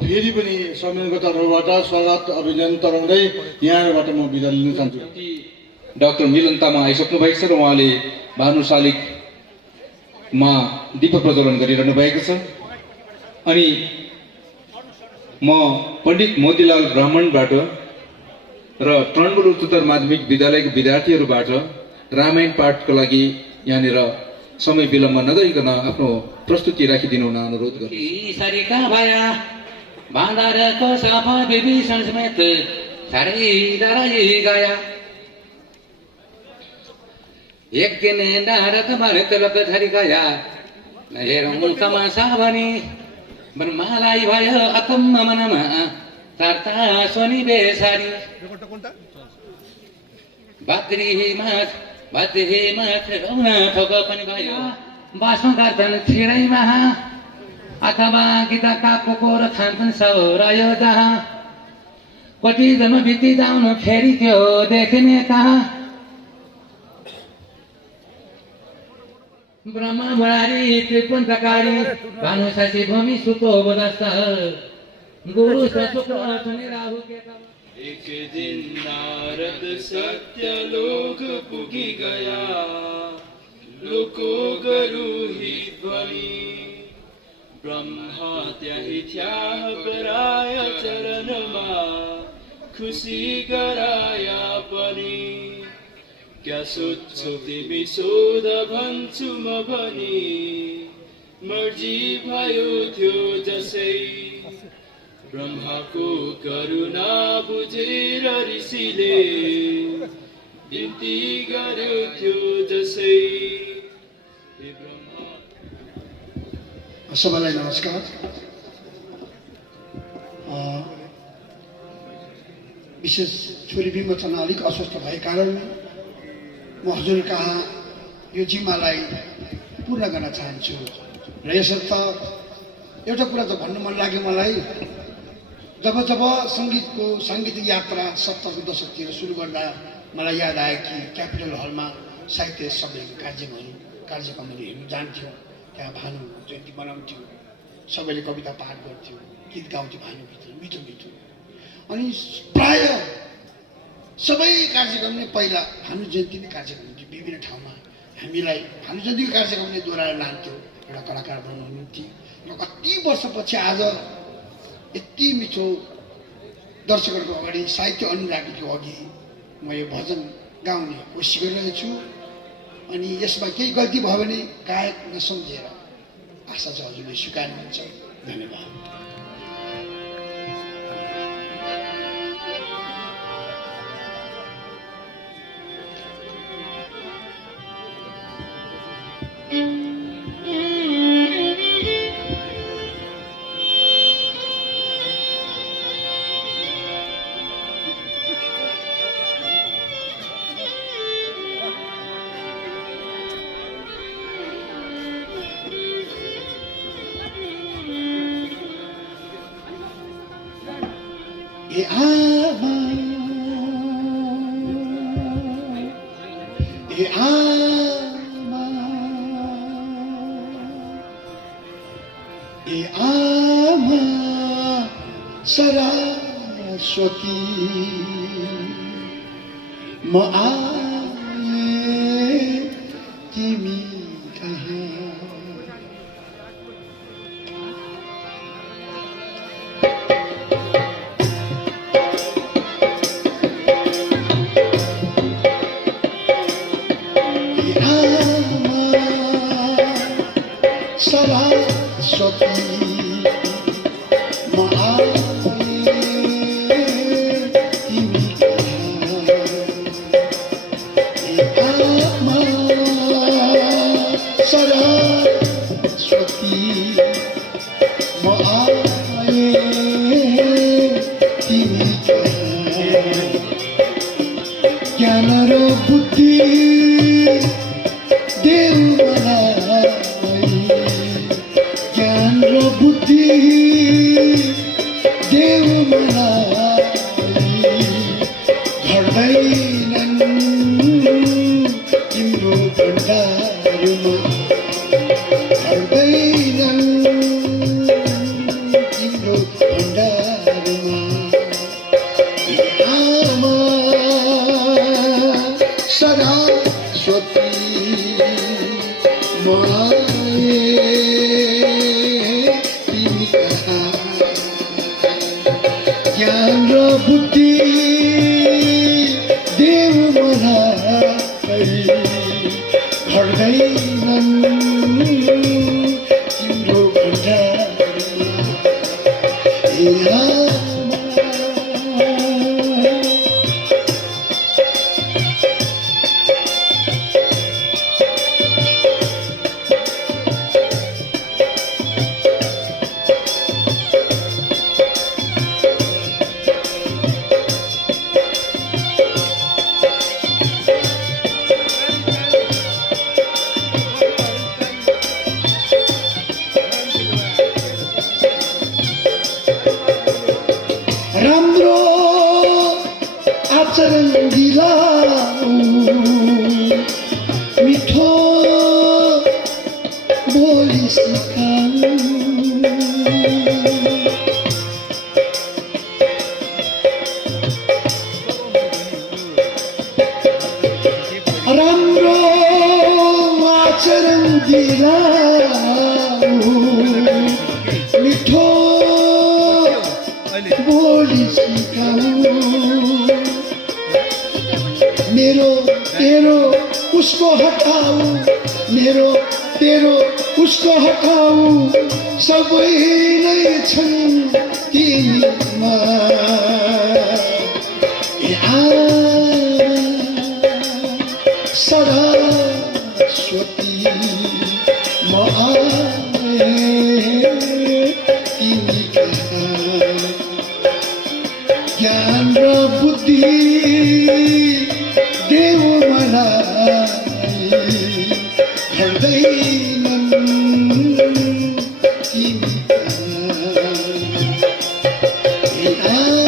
फेरि पनि सम्मेलनको तर्फबाट स्वागत अभिनन्दन तराउँदै यहाँबाट म बिदा लिन चाहन्छु। डाक्टर मिलन तामाङ आइसक्नु भएको छ र उहाँले भानु शालिगमा दीप प्रज्वलन गरिरहनु भएको छ। अनि म पण्डित मोतीलाल ब्राह्मणबाट र टर्नबुल उच्चतर माध्यमिक विद्यालयको विद्यार्थीहरूबाट रामायण पाठको लागि यहाँनिर समय विलम्ब नगरिकन आफ्नो प्रस्तुति राखिदिनु हुन अनुरोध गर्छु। बाँदरको साप विभीषण समेत साह्रै डराई गया। एक दिन नारद मरत लोक धरि गया हेरौँ तमासा भनी ब्रह्मालाई भयो अकम्म मनमा तार्ता सोनी बेसारी। बाद्री माथ रौन ठोक पनि भयो बाँच्नु गर्छन् छिरैमा अथवा गीताका कुकुर खान्छन् सौरायो जहाँ। कति जन्म बिति जाउनु फेरि त्यो देखिने कहाँ। ब्रह्मा मुरारी त्रिपुण्डकारी भानु शशि भूमि सुतो बदस्त गुरु शुक्र शनि राहु केतु। एक दिन नारद सत्यलोक पुगी गया लोको गरु हित ध्वनि। ब्रह्मा त्यही थ्याह पराय चरणमा खुसी गराया पनि। क्या सोध्छौ तिमी सोध भन्छु म भनी मर्जी भयो थियो जसै। ब्रह्माको करुणा बुझेर ऋषिले बिन्ती गर्यो थियो जसै। सबैलाई नमस्कार। विशेष छोरी विमोचन अलिक अस्वस्थ भए कारण म हजुर कहाँ यो जिम्मालाई पूर्ण गर्न चाहन्छु। र यसर्थ एउटा कुरा त भन्नु मन लाग्यो मलाई, जब सङ्गीत यात्रा 70को दशकतिर सुरु गर्दा मलाई याद आयो कि क्यापिटल हलमा साहित्य सम्मेलन कार्यक्रमहरू हेर्नु जान्थ्यौँ। त्यहाँ भानु जयन्ती मनाउँथ्यो, सबैले कविता पाठ गर्थ्यो, गीत गाउँथ्यो भानुभित्र मिठो मिठो। अनि प्राय सबै कार्यक्रम नै पहिला भानु जयन्ती नै कार्यक्रम हुन्थ्यो। विभिन्न ठाउँमा हामीलाई भानु जयन्तीको कार्यक्रम नै दोहोऱ्याएर लान्थ्यो एउटा कलाकार बनाउनु निम्ति। र कति वर्षपछि आज यति मिठो दर्शकहरूको अगाडि साहित्य अनुरागीको अघि म यो भजन गाउने कोसिस गरिरहेको छु। अनि यसमा केही गल्ती भयो भने गायक नसम्झेर आशा छ हजुरले स्वीकार्नुहुन्छ। धन्यवाद। ए आमा सरस्वती म आए तिमी कहाँ। भण्डारमा आमा सरस्वती तिमी कहाँ ज्ञान र बुद्धि देव मलाई घट्दैनन् तिम्रो भण्डारमा हे आमा। राम्रो आचरण दिलाऊ मिठो बोली सिकाऊ राम्रो आचरण दिलाऊ मिठो बोली सिकाऊ मेरो तेरो उसको हटाऊ मेरो तेरो उसको हटाऊ सबै नै छन् तिमीमा ए आमा सरस्वती म आए तिमी कहाँ ज्ञान र बुद्धि देव मलाई घट्दैनन् तिमी कहाँ हे आमा।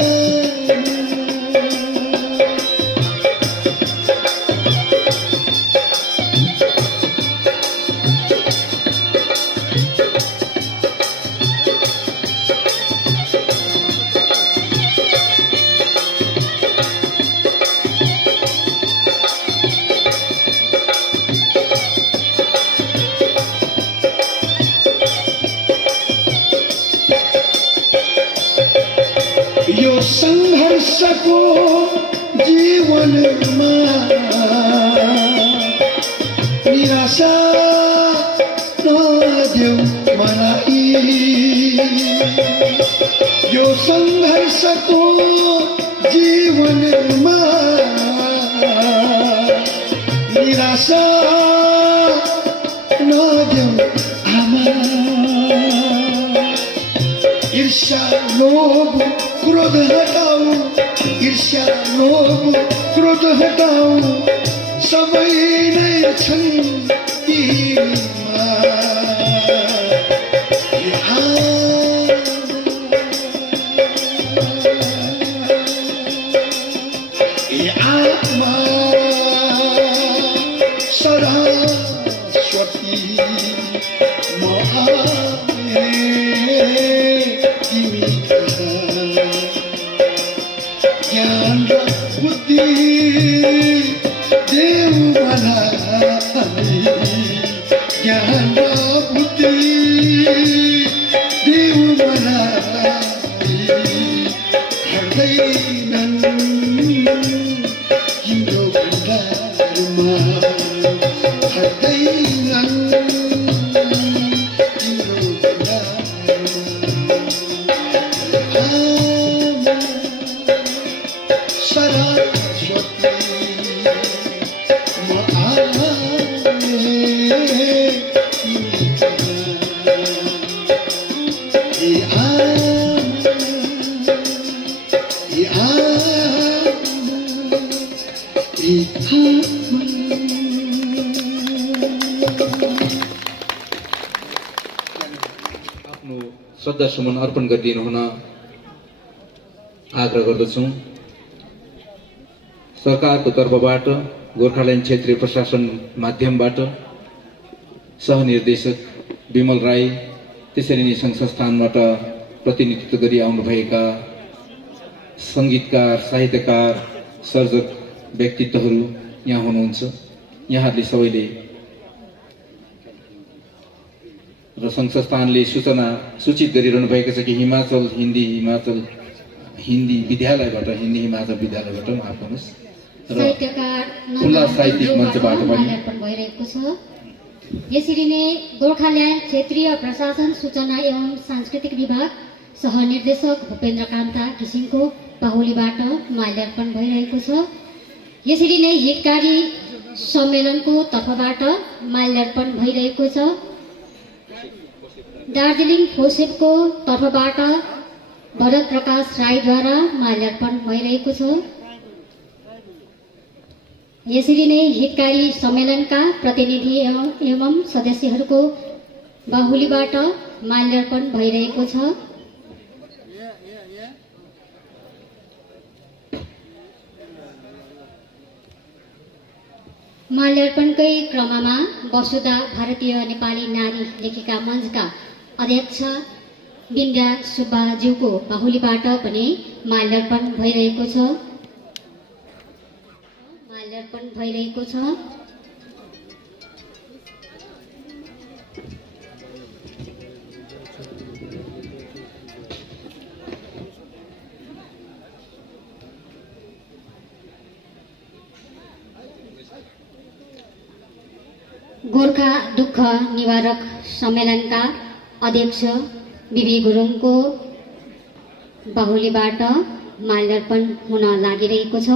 यो सङ्घर्षको जीवनमा निराशा नदेऊ मलाई यो सङ्घर्षको जीवनमा निराशा नदेऊ आमा ईर्ष्या लोभ क्रोध हटाऊ ईर्ष्या लोभ क्रोध हटाऊ सबै नै छन् तिमीमा हे आमा हे आत्मा सरस्वती म आए तिमी कहाँ ज्ञान र बुद्धि देव मलाई ज्ञान र बुद्धि देव मलाई घट्दैनन् तिम्रो भण्डारमा घट्दैनन् तिम्रो भण्डारमा आमा सरस्वती म आए तिमी कहाँ हे आमा हे आमा हे आमा। आफ्नो श्रद्धासुमन अर्पण गरिदिनु हुन आग्रह गर्दछौँ। सरकारको तर्फबाट गोर्खाल्यान्ड क्षेत्रीय प्रशासन माध्यमबाट सहनिर्देशक विमल राई त्यसरी नै सङ्घ संस्थानबाट प्रतिनिधित्व गरी आउनुभएका सङ्गीतकार, साहित्यकार, सर्जक व्यक्तित्वहरू यहाँ हुनुहुन्छ। यहाँहरूले सबैले र सङ्घ संस्थानले सूचित गरिरहनु भएको छ कि हिन्दी विद्यालयबाट माफ गर्नुहोस् र खुल्ला साहित्यिक मञ्चबाट पनि भइरहेको छ। यसरी नै गोर्खाल्यान्ड क्षेत्रीय प्रशासन सूचना एवं सांस्कृतिक विभाग सहनिर्देशक भूपेन्द्र कान्ता घिसिङको बाहुलीबाट माल्यार्पण भइरहेको छ। यसरी नै हितकारी सम्मेलनको तर्फबाट माल्यार्पण भइरहेको छ। दार्जिलिङ फोसेपको तर्फबाट भरत प्रकाश राईद्वारा माल्यार्पण भइरहेको छ। यसरी नै हितकारी सम्मेलनका प्रतिनिधि एवं सदस्यहरूको बाहुलीबाट माल्यार्पण भइरहेको छ। माल्यार्पणकै क्रममा वसुधा भारतीय नेपाली नारी लेखिका मञ्चका अध्यक्ष बिन्द्या सुब्बाज्यूको बाहुलीबाट पनि माल्यार्पण भइरहेको छ। गोर्खा दुःख निवारक सम्मेलनका अध्यक्ष बिबी गुरुङको बाहुलीबाट माल्यार्पण हुन लागिरहेको छ।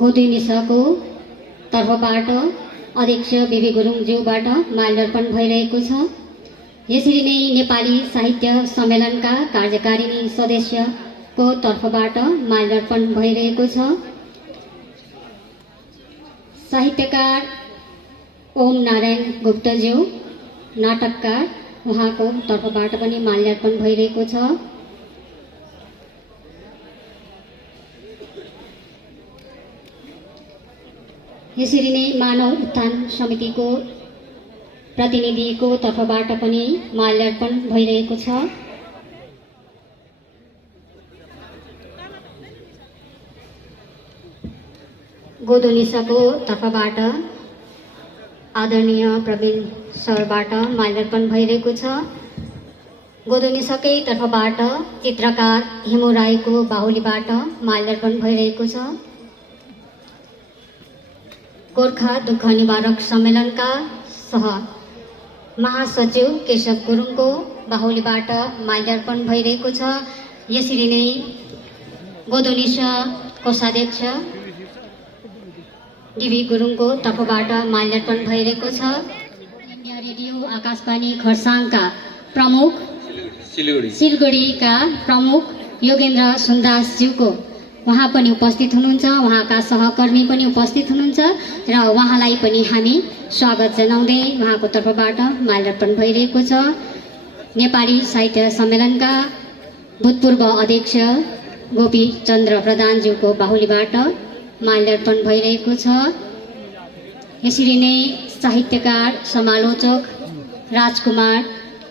गोदुनिसाको तर्फबाट अध्यक्ष बिबी गुरुङज्यूबाट माल्यार्पण भइरहेको छ। यसरी नै नेपाली साहित्य सम्मेलनका कार्यकारिणी सदस्यको तर्फबाट माल्यार्पण भइरहेको छ। साहित्यकार ओम नारायण गुप्तज्यू नाटककार उहाँको तर्फबाट पनि माल्यार्पण भइरहेको छ। यसरी नै मानव उत्थान समितिको प्रतिनिधिको तर्फबाट पनि माल्यार्पण भइरहेको छ। गोदुनिसाको तर्फबाट आदरणीय प्रवीण सरबाट माल्यार्पण भइरहेको छ। गोदुनिसाकै तर्फबाट चित्रकार हिमु राईको बाहुलीबाट माल्यार्पण भइरहेको छ। गोर्खा दुःख निवारक सम्मेलनका सह महासचिव केशव गुरुङको बाहुलीबाट माल्यार्पण भइरहेको छ। यसरी नै गोदुनिसा कोषाध्यक्ष डिबी गुरुङको तर्फबाट माल्यार्पण भइरहेको छ। इन्डिया रेडियो आकाशवाणी खरसाङका प्रमुख सिलगढीका प्रमुख योगेन्द्र सुन्दासज्यूको उहाँ पनि उपस्थित हुनुहुन्छ। उहाँका सहकर्मी पनि उपस्थित हुनुहुन्छ र उहाँलाई पनि हामी स्वागत जनाउँदै उहाँको तर्फबाट माल्यार्पण भइरहेको छ। नेपाली साहित्य सम्मेलनका भूतपूर्व अध्यक्ष गोपी चन्द्र प्रधानज्यूको बाहुलीबाट माल्यार्पण भइरहेको छ। यसरी नै साहित्यकार समालोचक राजकुमार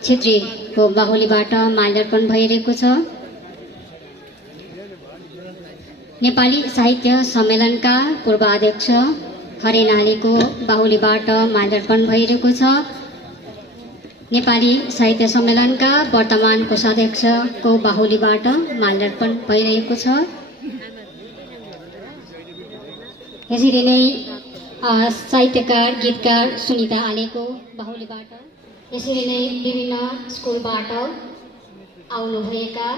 छेत्रीको बाहुलीबाट माल्यार्पण भइरहेको छ। नेपाली साहित्य सम्मेलनका पूर्वाध्यक्ष हरेनालीको बाहुलीबाट माल्यार्पण भइरहेको छ। नेपाली साहित्य सम्मेलनका वर्तमान कोषाध्यक्षको बाहुलीबाट माल्यार्पण भइरहेको छ। यसरी नै साहित्यकार गीतकार सुनिता आलेको बाहुलीबाट, यसरी नै विभिन्न स्कुलबाट आउनुभएका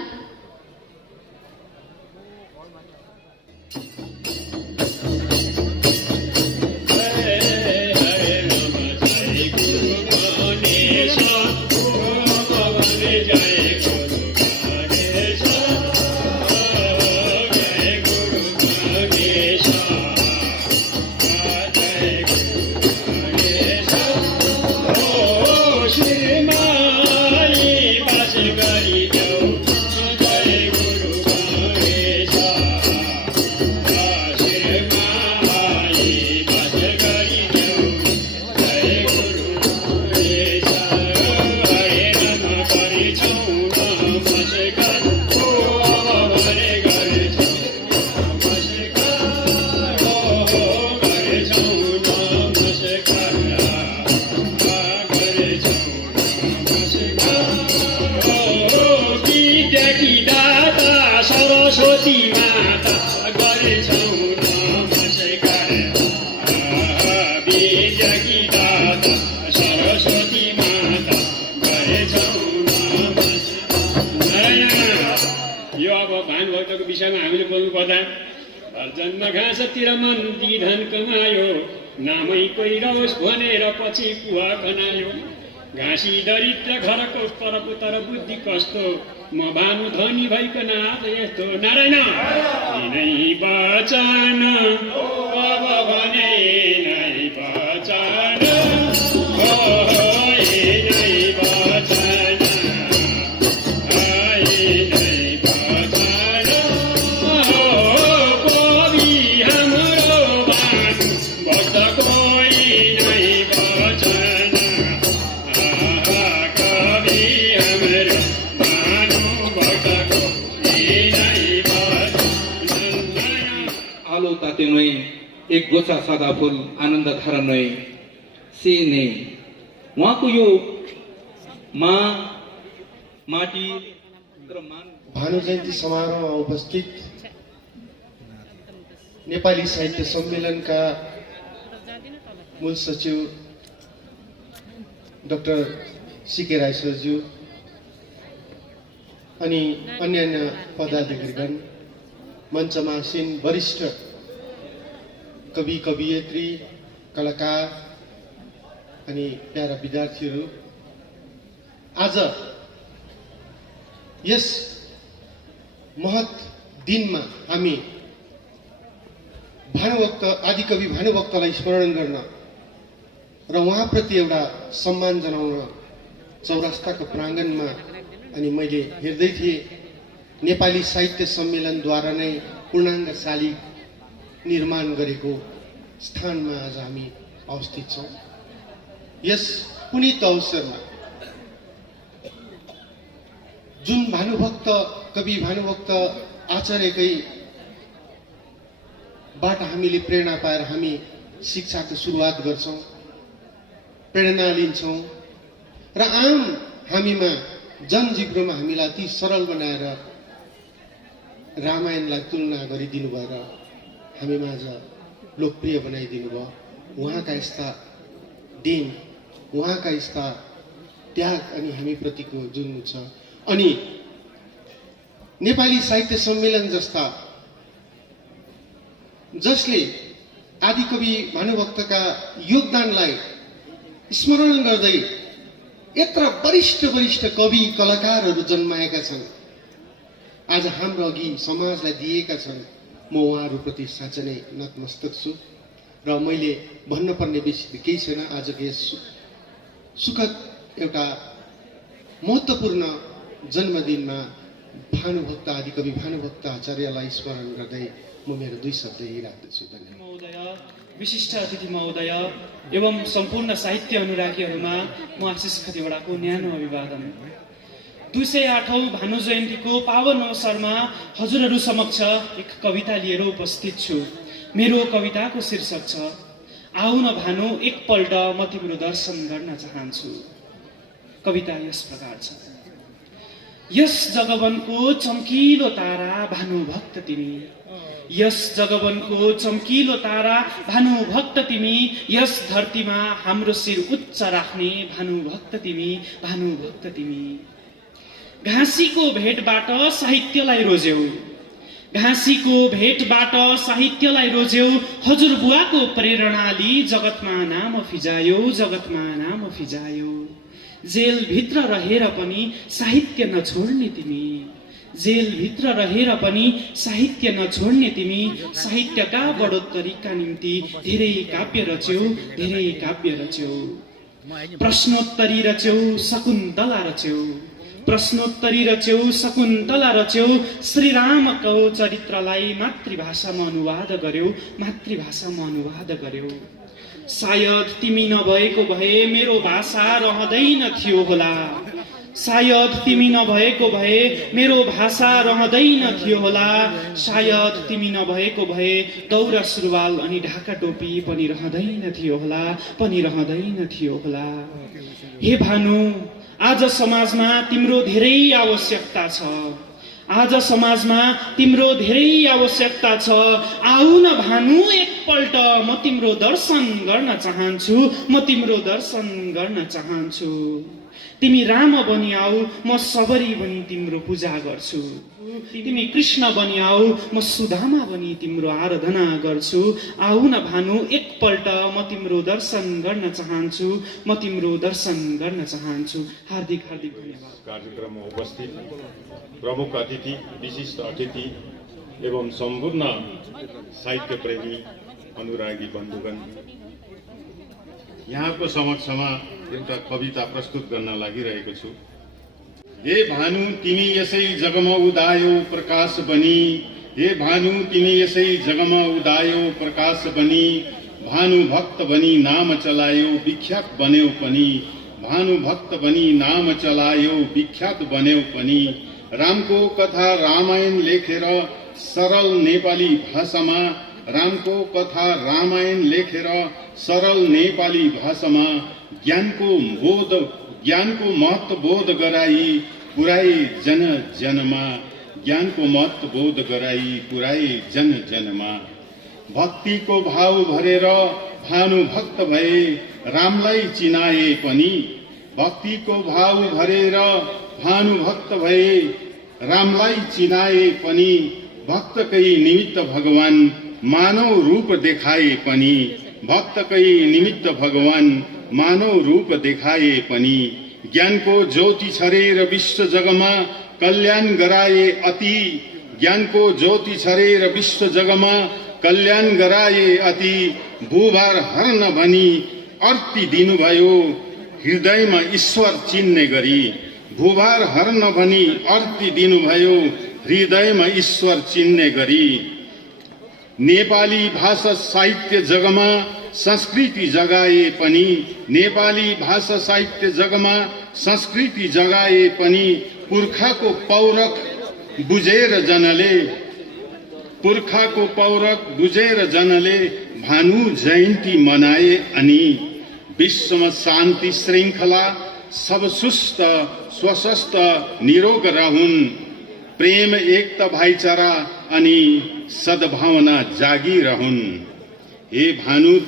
घाँसतिर मन दिधन कमायो नामै कोही रहोस् भनेर पछि कुवा खनायो घाँसी दरिद्र घरको परपुतर बुद्धि कस्तो म भानु धनी भइकन आज यस्तो नारायण यिनै बचन अब भने नै बचन यिनै बचन यिनै बचन कवि हाम्रो भानु भक्तको यिनै बचन कवि हाम्रो भानु भक्तको यिनै बचन आलो ताते नोई एक गोचा सादा फुल आनन्द धारा नोई से ने उहाँको यो माटी र मान भानु जयन्ती समारोहमा उपस्थित नेपाली साहित्य सम्मेलनका मूल सचिव डाक्टर सीके राई सरज्यू अनि अन्य पदाधिकारीगण मञ्चमा आसीन वरिष्ठ कवि कवियत्री कलाकार अनि प्यारा विद्यार्थीहरू आज यस महत् दिनमा हामी भानुभक्त आदिकवि भानुभक्तलाई स्मरण गर्न र उहाँप्रति एउटा सम्मान जनाउन चौरास्ताको प्राङ्गणमा अनि मैले हेर्दै थिएँ नेपाली साहित्य सम्मेलनद्वारा नै पूर्णाङ्ग शालिग निर्माण गरेको स्थानमा आज हामी अवस्थित छौँ। यस पुनीत अवसरमा जुन भानुभक्त कवि भानुभक्त आचार्यकै बाट हामीले प्रेरणा पाएर हामी शिक्षाको सुरुवात गर्छौँ, प्रेरणा लिन्छौँ र आम हामीमा जनजीवनमा हामीलाई अति सरल बनाएर रामायणलाई तुलना गरिदिनु भएर हामीमा आज लोकप्रिय बनाइदिनु भयो। उहाँका यस्ता देन, उहाँका यस्ता त्याग अनि हामीप्रतिको जुन छ अनि नेपाली साहित्य सम्मेलन जस्ता जसले आदिकवि भानुभक्तका योगदानलाई स्मरण गर्दै यत्र वरिष्ठ वरिष्ठ कवि कलाकारहरू जन्माएका छन्, आज हाम्रो अघि समाजलाई दिएका छन्। म उहाँहरूप्रति साँच्चै नै नतमस्तक छु र मैले भन्नुपर्ने बेसी केही छैन। आजको यस सुखद एउटा महत्त्वपूर्ण जन्मदिनमा भानुभक्त आदिकवि भानुभक्त आचार्यलाई स्मरण गर्दै म मेरो 2 शब्द यही राख्दछु। धन्यवाद। महोदय, विशिष्ट अतिथि महोदय एवं सम्पूर्ण साहित्य अनुरागीहरूमा म आशिष खतिवडाको न्यानो अभिवादन। 208औं भानु जयन्तीको पावन अवसरमा हजुरहरू समक्ष एक कविता लिएर उपस्थित छु। मेरो कविताको शीर्षक छ आऊ न भानु एकपल्ट म तिम्रो दर्शन गर्न चाहन्छु। कविता यस प्रकार छ। यस जगवनको चम्किलो तारा भानुभक्त तिमी, यस जगवनको चम्किलो तारा भानुभक्त तिमी, यस धरतीमा हाम्रो शिर उच्च राख्ने भानुभक्त तिमी, भानुभक्त तिमी। घाँसीको भेटबाट साहित्यलाई रोज्यौ, घाँसीको भेटबाट साहित्यलाई रोज्यौ, हजुरबुवाको प्रेरणा लिई जगतमा नाम फिजायो, जगतमा नाम फिजायो। जेलभित्र रहेर पनि साहित्य नछोड्ने तिमी, जेलभित्र रहेर पनि साहित्य नछोड्ने तिमी, साहित्यका बढोत्तरीका निम्ति धेरै काव्य रच्यौ, धेरै काव्य रच्यौ। प्रश्नोत्तरी रच्यौ, शकुन्तला रच्यौ, प्रश्नोत्तरी रच्यौ, शकुन्तला रच्यौ। श्रीरामको चरित्रलाई मातृभाषामा अनुवाद गर्यौ, मातृभाषामा अनुवाद गर्यौ। सायद तिमी नभएको भए मेरो भाषा रहँदैन थियो होला, सायद तिमी नभएको भए मेरो भाषा रहँदैन थियो होला, सायद तिमी नभएको भए दौरा सुरुवाल अनि ढाका टोपी पनि रहँदैन थियो होला, पनि रहँदैन थियो होला। हे भानु, आज समाजमा तिम्रो धेरै आवश्यकता छ, आज समाजमा तिम्रो धेरै आवश्यकता छ। आऊ न भानु एकपल्ट म तिम्रो दर्शन गर्न चाहन्छु, म तिम्रो दर्शन गर्न चाहन्छु। तिमी राम बनिआऊ म सबरी बनी तिम्रो पूजा गर्छु, तिमी कृष्ण बनिआऊ म सुदामा बनी तिम्रो आराधना गर्छु। आऊ न भानु एकपल्ट म तिम्रो दर्शन गर्न चाहन्छु, म तिम्रो दर्शन गर्न चाहन्छु। हार्दिक हार्दिक धन्यवाद। कार्यक्रममा उपस्थित प्रमुख अतिथि, विशिष्ट अतिथि एवं सम्पूर्ण साहित्य प्रेमी अनुरागी बन्धुगण, यहाँको समक्षमा एउटा कविता प्रस्तुत गर्न लागिरहेको छु। हे भानु तिमी यसै जगमा उदायो प्रकाश बनी, हे भानु तिमी यसै जगमा उदायो प्रकाश बनी, भानु भक्त बनी नाम चलायो विख्यात बन्यो पनि, भानु भक्त बनी नाम चलायो विख्यात बन्यो पनि। रामको कथा रामायण लेखेर सरल नेपाली भाषामा, रामको कथा रामायण लेखेर सरल नेपाली भाषामा ज्ञानको महत्व बोध गराई पुराई जन जनमा, ज्ञानको महत्व बोध गराई पुराई जन जनमा। भक्तिको भाव भरेर भानु भक्त भए रामलाई चिनाए पनि, भक्तिको भाव भरेर भानु भक्त भए रामलाई चिनाए पनि। भक्तकै निमित्त भगवान मानव रूप देखाए पनि, भक्तकै निमित्त भगवान मानव रूप देखाए पनि। ज्ञानको ज्योति छरेर विश्व जगमा कल्याण गराए अति, ज्ञानको ज्योति छरेर विश्व जगमा कल्याण गराए अति। भूभार हर्न भनी अर्ती दिनुभयो हृदयमा ईश्वर चिन्ने गरी, भूभार हर्न भनी अर्ती दिनुभयो हृदयमा ईश्वर चिन्ने गरी। नेपाली भाषा साहित्य जगमा संस्कृति जगाए पनि, नेपाली भाषा साहित्य जगमा संस्कृति जगाए पनि। पुर्खाको पौरख बुझेर जनले, पुर्खाको पौरख बुझेर जनले भानु जयन्ती मनाए अनि। विश्वमा शान्ति श्रृङ्खला सब सुस्त स्वस्वस्थ निरोग रहून्, प्रेम एकता भाइचारा अनि सद्भावना जागी रहून्। हे भानु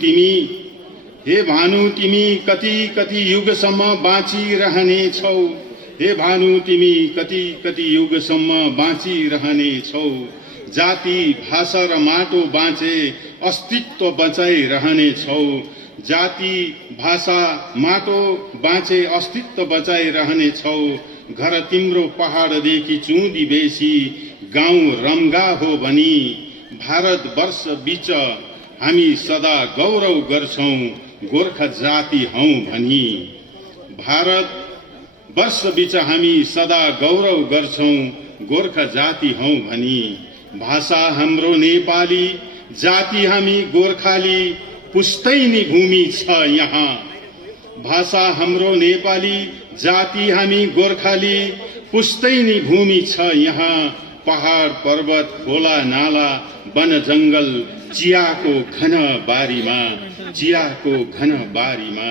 तिमी कति कति युगसम्म बाँचिरहने छौ, हे भानु तिमी कति कति युगसम्म बाँचिरहने छौ। जाति भाषा र माटो बाँचे अस्तित्व बचाइरहने छौ, जाति भाषा माटो बाँचे अस्तित्व बचाइरहने छौ। घर तिम्रो पहाडदेखि चुँदी बेसी गाउँ रम्गा हो भनी, भारतवर्ष बीच हामी सदा गौरव गर्छौं गोर्खा जाति हौ भनी। भारतवर्ष बीच हामी सदा गौरव गर्छौं गोर्खा जाति हौ भनी। भाषा हाम्रो नेपाली, जाति हामी गोर्खाली, पुस्तैनी भूमि छ यहाँ। भाषा हाम्रो नेपाली, जाति हामी गोर्खाली, पुस्तैनी भूमि छ यहाँ। पहाड पर्वत खोला नाला वन जंगल चियाको घन बारीमा, चियाको घन बारीमा।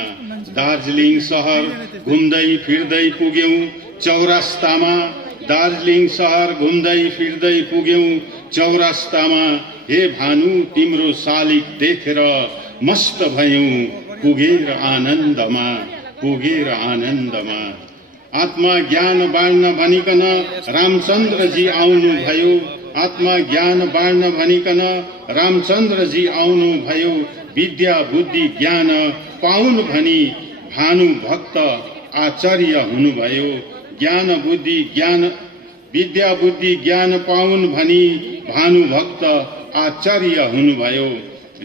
दार्जिलिङ शहर घुम्दै फिर्दै पुग्यौं चौरास्तामा, दार्जिलिङ शहर घुम्दै फिर्दै पुग्यौं चौरास्तामा। हे भानु तिम्रो शालिग देखेर मस्त भयौं पुगेर आनन्दमा, पुगेर आनन्दमा। आत्मा ज्ञान बाँड्न भनिकन रामचन्द्रजी आउनु भयो, आत्मा ज्ञान बाँड्न भनिकन रामचन्द्रजी आउनु भयो। विद्या बुद्धि ज्ञान पाउनु भनी भानु भक्त आचार्य हुनुभयो। ज्ञान बुद्धि ज्ञान विद्या बुद्धि ज्ञान पाउनु भनी भानु भक्त आचार्य हुनुभयो।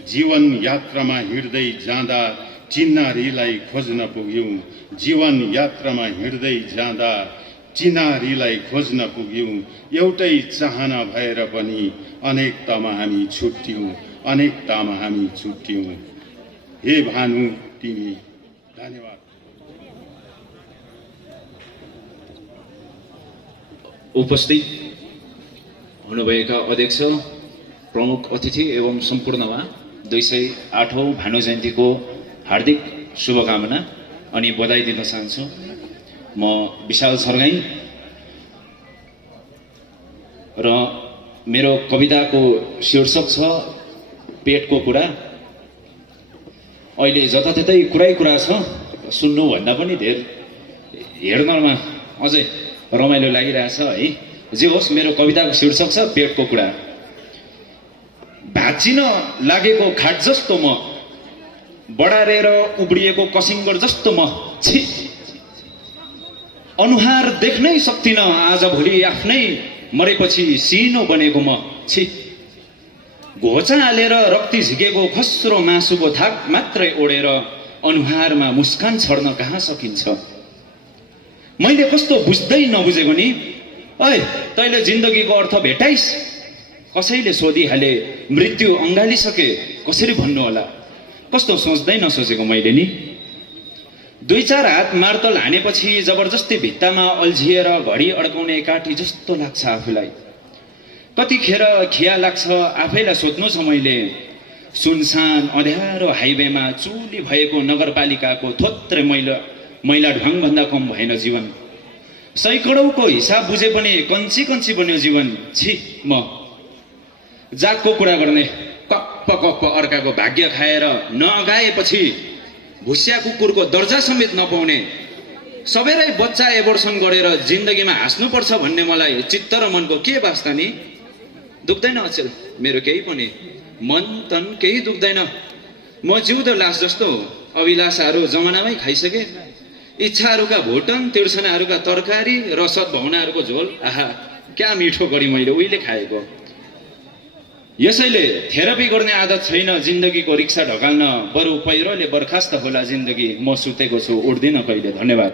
जीवन यात्रामा हिँड्दै जाँदा चिन्नारीलाई खोज्न पुग्यौं, जीवन यात्रामा हिँड्दै जाँदा चिन्नारीलाई खोज्न पुग्यौं। एउटै चाहना भएर पनि अनेकतामा हामी छुट्यौं, अनेकतामा हामी छुट्यौं। हे भानु तिमी, धन्यवाद। उपस्थित हुनुभएका अध्यक्ष, प्रमुख अतिथि एवं सम्पूर्णमा 208औं भानु जयन्तीको हार्दिक शुभकामना अनि बधाई दिन चाहन्छु। म विशाल सरगाई र मेरो कविताको शीर्षक छ पेटको कुरा। अहिले जताततै कुरा छ, सुन्नु भन्दा पनि हेर्नमा अझै रमाइलो लागिरहेछ है। जे होस्, मेरो कविताको शीर्षक छ पेटको कुरा। भाँचिन लागेको खाट जस्तो म, बढारेर उब्रिएको कसिङ्गर जस्तो म, छि अनुहार देख्नै सक्दिन आज भोलि आफ्नै मरेपछि सिनो बनेको म, छि घोचा हालेर रक्ती झिकेको खस्रो मासुको थाक मात्रै ओढेर अनुहारमा मुस्कान छर्न कहाँ सकिन्छ। मैले कस्तो बुझ्दै नबुझेको नि, ओइ तैँले जिन्दगीको अर्थ भेटाइस्? कसैले सोधिहाले मृत्यु अँगालिसके कसरी भन्नु होला? कस्तो सोच्दै नसोचेको मैले नि। 2-4 हात मार्तल हानेपछि जबरजस्ती भित्तामा अल्झिएर घडी अड्काउने काठी जस्तो लाग्छ आफूलाई। कतिखेर खिया लाग्छ आफैलाई सोध्नु छ मैले, सुनसान अँध्यारो हाइवेमा चुली भएको नगरपालिकाको थोत्रे मैला ढुवाङभन्दा कम भएन जीवन। सैकडौँको हिसाब बुझे पनि कन्ची कन्ची बन्यो जीवन। छि म जातको कुरा गर्ने, कप्प कप्प अर्काको भाग्य खाएर नअगाएपछि भुस्या कुकुरको दर्जा समेत नपाउने, सबैलाई बच्चा एबोर्सन गरेर जिन्दगीमा हाँस्नुपर्छ भन्ने मलाई चित्त र मनको के वास्ता नि? दुख्दैन अचेल मेरो केही पनि, मन तन केही दुख्दैन। म जिउँदो लास जस्तो हो, अभिलाषाहरू जमानामै खाइसके। इच्छाहरूका भोटन, तिर्सनाहरूका तरकारी र सद्भावनाहरूको झोल, आहा क्या मिठो गरी मैले उहिले खाएको। यसैले थेरापी गर्ने आदत छैन जिन्दगीको रिक्सा ढकाल्न, बरु पहिरोले बर्खास्त होला जिन्दगी। म सुतेको छु, उठ्दिन कहिले। धन्यवाद।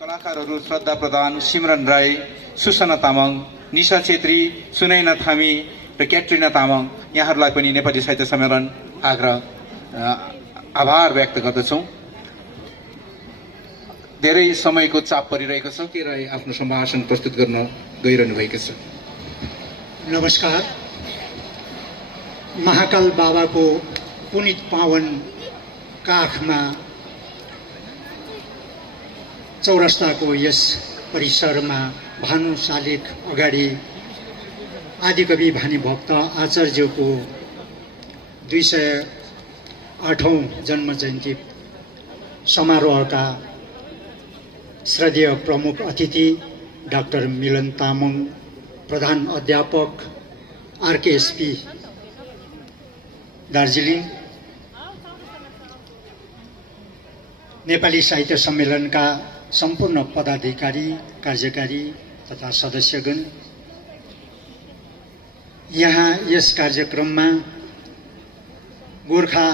कलाकारहरू श्रद्धा प्रधान, सिमरन राई, सुसना तामाङ, निशा छेत्री, सुनैना थामी र क्याट्रिना तामाङ, यहाँहरूलाई पनि नेपाली साहित्य सम्मेलन आभार व्यक्त गर्दछौँ। धेरै समयको चाप परिरहेको छ। के राई आफ्नो सम्भाषण प्रस्तुत गर्न गइरहनु भएको छ। नमस्कार। महाकाल बाबाको पुनित पावन काखमा चौरस्ताको यस परिसरमा भानु शालिग अगाडि आदिकवि भानुभक्त आचार्यको 208औं जन्म जयन्ती समारोहका श्रद्धेय प्रमुख अतिथि डाक्टर मिलन तामाङ, प्रधान अध्यापक आरकेएसपी दार्जिलिङ, नेपाली साहित्य सम्मेलनका सम्पूर्ण पदाधिकारी, कार्यकारी तथा सदस्यगण, यहाँ यस कार्यक्रममा गोर्खा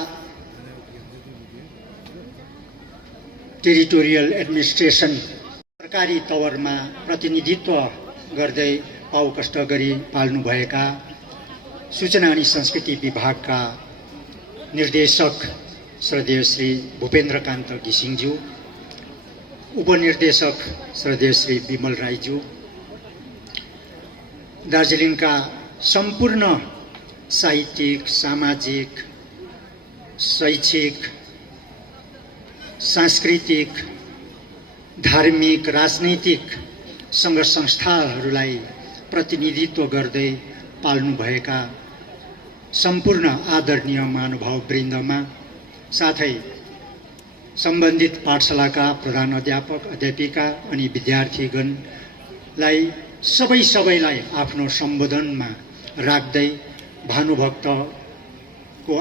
टेरिटोरियल एडमिनिस्ट्रेसन सरकारी तवरमा प्रतिनिधित्व गर्दै पाउ कष्ट गरी पाल्नुभएका सूचना अनि संस्कृति विभागका निर्देशक श्रद्धेय श्री भूपेन्द्रकान्त घिसिङज्यू, उपनिर्देशक श्रद्धेय श्री विमल राईज्यू, दार्जिलिङका सम्पूर्ण साहित्यिक, सामाजिक, शैक्षिक, सांस्कृतिक, धार्मिक, राजनैतिक सङ्घ संस्थाहरूलाई प्रतिनिधित्व गर्दै पाल्नुभएका सम्पूर्ण आदरणीय महानुभाव वृन्दमा, साथै सम्बन्धित पाठशालाका प्रधान अध्यापक, अध्यापिका अनि विद्यार्थीगणलाई सबैलाई आफ्नो सम्बोधनमा राख्दै भानुभक्तको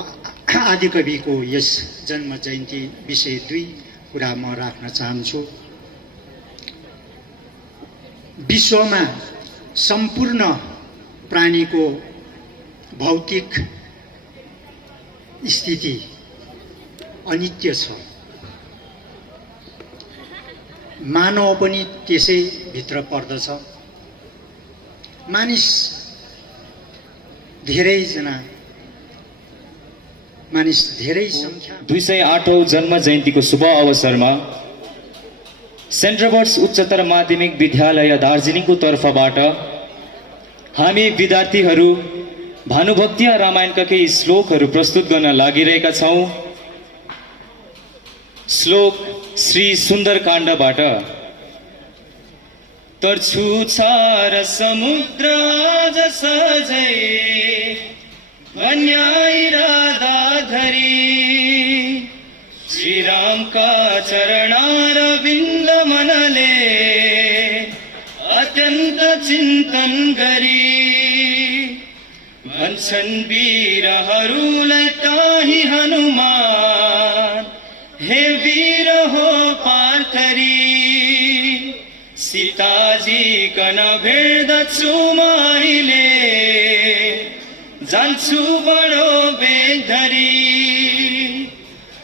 आदिकविको यस जन्म जयन्ती विषय 2 कुरा म राख्न चाहन्छु। विश्वमा सम्पूर्ण प्राणीको भौतिक स्थिति अनित्य छ। मानव पनि त्यसै भित्र पर्दछ। मानिस धेरै संख्या 208औं जन्म जयन्तीको शुभ अवसरमा सेन्ट रोबर्ट्स उच्चतर माध्यमिक विद्यालय दार्जिलिङको तर्फबाट हामी विद्यार्थीहरू भानुभक्तीय रामायणका केही श्लोकहरू प्रस्तुत गर्न लागिरहेका छौँ। श्लोक श्री सुन्दरकाण्डबाट। तर्छु छार समुद्र जसै अन्याय राधा धरी श्रीरामका चरणारविन्द मनले अत्यन्त चिन्तन गरी भन्छन् वीरहरूलाई ताही हनुमान हे वीर हो पार्थरी सीताजी कन भेट्दछु म अहिले जान्छु बडो बेधरी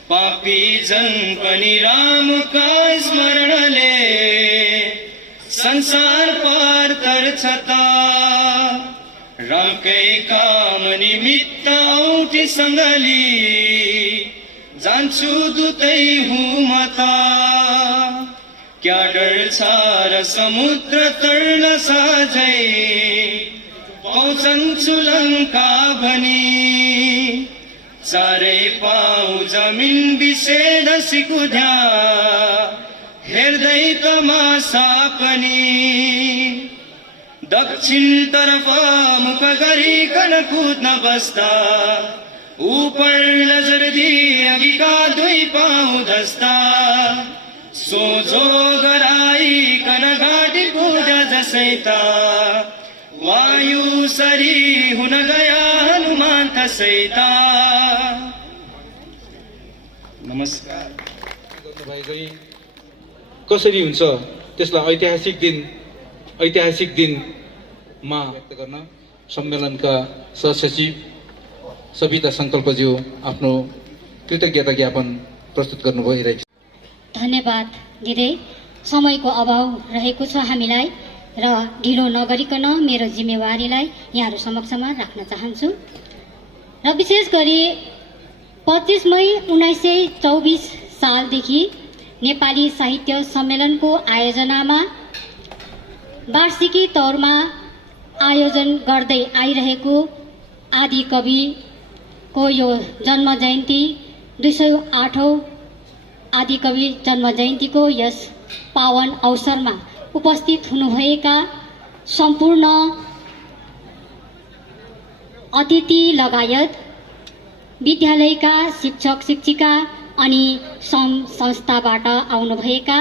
पापी जन पनि रामका स्मरणले संसार पार तर्छ त रामकै काम निमित्त औँठी सङ्गली जान्छु दुतै हुँ म त क्या डर छ र समुद्र तर्न साझै पहुँचन्छु लङ्का भनी चारै पाउ जमिन बिसेर सिकुध्या हेर्दै तमासा पनि दक्षिण तर्फ मुख गरिकन कुद्न बस्दा ऊपर नजर दिए अघिका 2 पाउ धस्ता सोझो गराइकन घाटी पुग्दा जसै त वायु सरी हुन गया हनुमान तसै त। नमस्कार। कसरी हुन्छ त्यसलाई ऐतिहासिक दिनमा व्यक्त गर्न सम्मेलनका सहसचिव सविता सङ्कल्पज्यू आफ्नो कृतज्ञता ज्ञापन प्रस्तुत गर्नु भइरहेको छ। धन्यवाद दिदै समयको अभाव रहेको छ हामीलाई र ढिलो नगरिकन मेरो जिम्मेवारीलाई यहाँहरू समक्षमा राख्न चाहन्छु र विशेष गरी 25 मई 1924 सालदेखि नेपाली साहित्य सम्मेलनको आयोजनामा वार्षिकी तौरमा आयोजन गर्दै आइरहेको आदिकविको यो जन्म जयन्ती 208औं आदिकवि जन्म जयन्तीको यस पावन अवसरमा उपस्थित हुनुभएका सम्पूर्ण अतिथि लगायत विद्यालयका शिक्षक शिक्षिका अनि संस्थाबाट आउनुभएका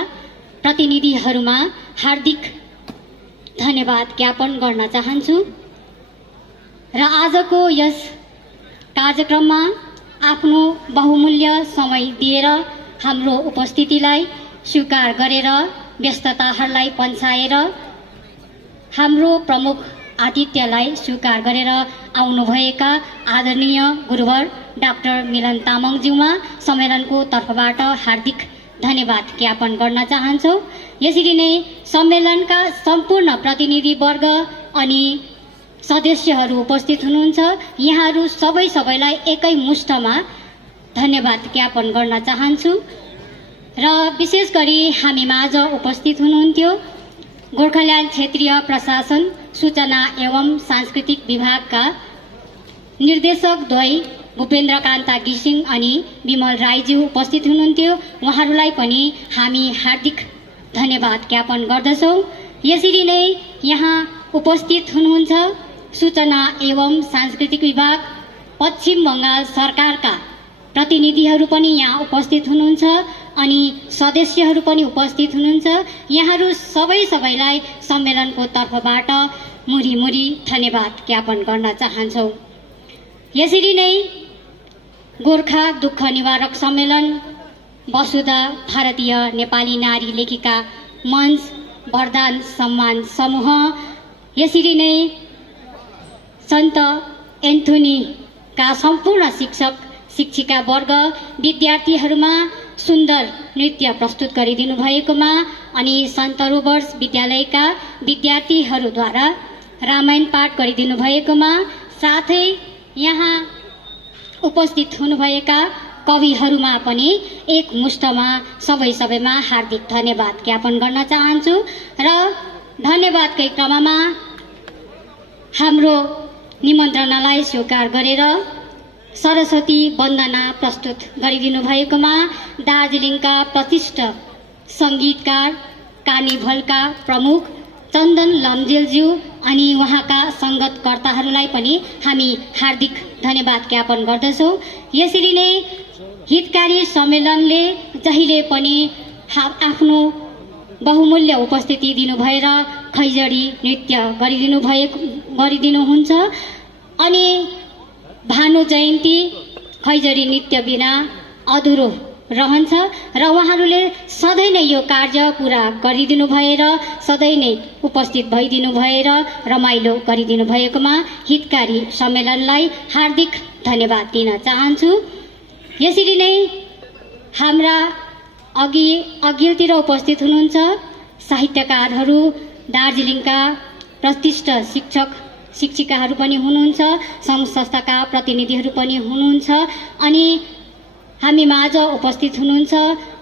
प्रतिनिधिहरूमा हार्दिक धन्यवाद ज्ञापन गर्न चाहन्छु र आजको यस कार्यक्रममा आफ्नो बहुमूल्य समय दिएर हाम्रो उपस्थितिलाई स्वीकार गरेर व्यस्तताहरूलाई पन्छाएर हाम्रो प्रमुख आतिथ्यलाई स्वीकार गरेर आउनुभएका आदरणीय गुरुवर डाक्टर मिलन तामाङज्यूमा सम्मेलनको तर्फबाट हार्दिक धन्यवाद ज्ञापन गर्न चाहन्छौँ। यसरी नै सम्मेलनका सम्पूर्ण प्रतिनिधिवर्ग अनि सदस्यहरू उपस्थित हुनुहुन्छ। यहाँहरू सबैलाई एकै मुष्टमा धन्यवाद ज्ञापन गर्न चाहन्छु र विशेष गरी हामी माझ उपस्थित हुनुहुन्थ्यो गोर्खाल्यान्ड क्षेत्रीय प्रशासन सूचना एवं सांस्कृतिक विभागका निर्देशक द्वय भूपेन्द्र कान्ता घिसिङ अनि विमल राईज्यू उपस्थित हुनुहुन्थ्यो। उहाँहरूलाई पनि हामी हार्दिक धन्यवाद ज्ञापन गर्दछौँ। यसरी नै यहाँ उपस्थित हुनुहुन्छ सूचना एवं सांस्कृतिक विभाग पश्चिम बङ्गाल सरकारका प्रतिनिधिहरू पनि यहाँ उपस्थित हुनुहुन्छ अनि सदस्यहरू पनि उपस्थित हुनुहुन्छ। यहाँहरू सबैलाई सम्मेलनको तर्फबाट मुरी धन्यवाद ज्ञापन गर्न चाहन्छौँ। यसरी नै गोर्खा दुःख निवारक सम्मेलन वसुधा भारतीय नेपाली नारी लेखिका मञ्च वरदान सम्मान समूह यसरी नै सन्त एन्थोनीका सम्पूर्ण शिक्षक शिक्षिका वर्ग विद्यार्थीहरूमा सुन्दर नृत्य प्रस्तुत गरिदिनु भएकोमा अनि सन्त रोबर्ट्स विद्यालयका विद्यार्थीहरूद्वारा रामायण पाठ गरिदिनु भएकोमा साथै यहाँ उपस्थित हुनुभएका कविहरूमा पनि एक मुष्टमा सबैमा हार्दिक धन्यवाद ज्ञापन गर्न चाहन्छु र धन्यवादकै क्रममा हाम्रो निमन्त्रणालाई स्वीकार गरेर सरस्वती वन्दना प्रस्तुत गरिदिनु भएकोमा दार्जिलिङका प्रतिष्ठ सङ्गीतकार कार्निभलका प्रमुख चन्दन लम्जेलज्यू अनि उहाँका सङ्गतकर्ताहरूलाई पनि हामी हार्दिक धन्यवाद ज्ञापन गर्दछौँ। यसरी नै हितकारी सम्मेलनले जहिले पनि आफ्नो बहुमूल्य उपस्थिति दिनुभएर खैजडी नृत्य गरिदिनुहुन्छ अनि भानु जयन्ती खैजडी नृत्य बिना अधुरो रहन्छ र उहाँहरूले सधैँ नै यो कार्य पुरा गरिदिनु भएर सधैँ नै उपस्थित भइदिनु भएर रमाइलो गरिदिनु भएकोमा हितकारी सम्मेलनलाई हार्दिक धन्यवाद दिन चाहन्छु। यसरी नै हाम्रा अघिल्तिर उपस्थित हुनुहुन्छ साहित्यकारहरू दार्जिलिङका प्रतिष्ठ शिक्षक शिक्षिकाहरू पनि हुनुहुन्छ सङ्घ संस्थाका प्रतिनिधिहरू पनि हुनुहुन्छ अनि हामी माझ उपस्थित हुनुहुन्छ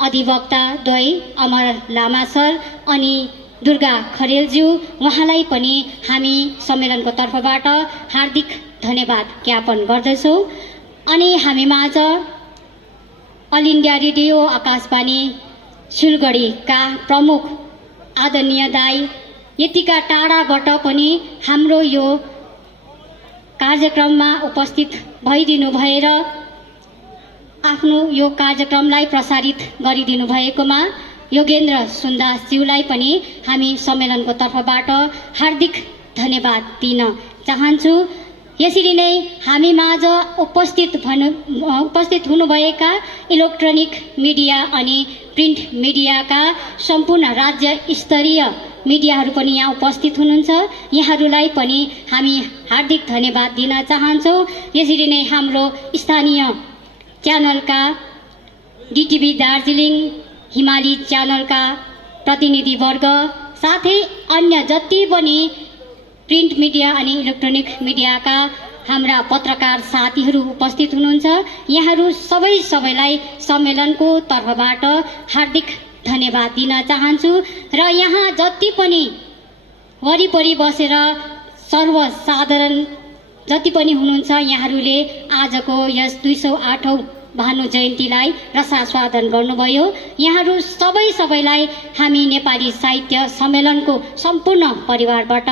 अधिवक्ता द्वय अमर लामा सर अनि दुर्गा खरेलज्यू उहाँलाई पनि हामी सम्मेलनको तर्फबाट हार्दिक धन्यवाद ज्ञापन गर्दछौँ। अनि हामी माझ अल इन्डिया रेडियो आकाशवाणी सिलगढीका प्रमुख आदरणीय दाई यतिका टाढाबाट पनि हाम्रो यो कार्यक्रममा उपस्थित भइदिनु भएर आफ्नो यो कार्यक्रमलाई प्रसारित गरिदिनु भएकोमा योगेन्द्र सुन्दासज्यूलाई पनि हामी सम्मेलनको तर्फबाट हार्दिक धन्यवाद दिन चाहन्छु। यसरी नै हामी माझ उपस्थित हुनुभएका इलेक्ट्रोनिक मिडिया अनि प्रिन्ट मिडियाका सम्पूर्ण राज्य स्तरीय मिडियाहरू पनि यहाँ उपस्थित हुनुहुन्छ। यहाँहरूलाई पनि हामी हार्दिक धन्यवाद दिन चाहन्छौँ। यसरी नै हाम्रो स्थानीय च्यानलका डिटिभी दार्जिलिङ हिमाली च्यानलका प्रतिनिधिवर्ग साथै अन्य जति पनि प्रिन्ट मिडिया अनि इलेक्ट्रोनिक मिडियाका हाम्रा पत्रकार साथीहरू उपस्थित हुनुहुन्छ। यहाँहरू सबैलाई सम्मेलनको तर्फबाट हार्दिक धन्यवाद दिन चाहन्छु र यहाँ जति पनि वरिपरि बसेर सर्वसाधारण जति पनि हुनुहुन्छ यहाँहरूले आजको यस 208औं भानु जयन्तीलाई रसास्वादन गर्नुभयो। यहाँहरू सबैलाई हामी नेपाली साहित्य सम्मेलनको सम्पूर्ण परिवारबाट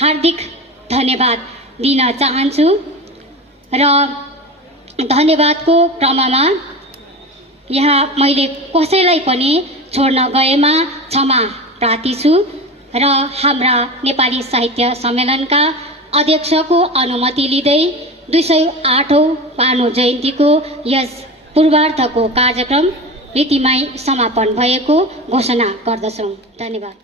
हार्दिक धन्यवाद दिन चाहन्छु र धन्यवादको क्रममा यहाँ मैले कसैलाई पनि छोड्न गएमा क्षमा प्रार्थी छु र हाम्रा नेपाली साहित्य सम्मेलनका अध्यक्षको अनुमति लिँदै 208औं भानु जयन्तीको यस पूर्वार्धको कार्यक्रम रीतिमय समापन भएको घोषणा गर्दछौँ। धन्यवाद।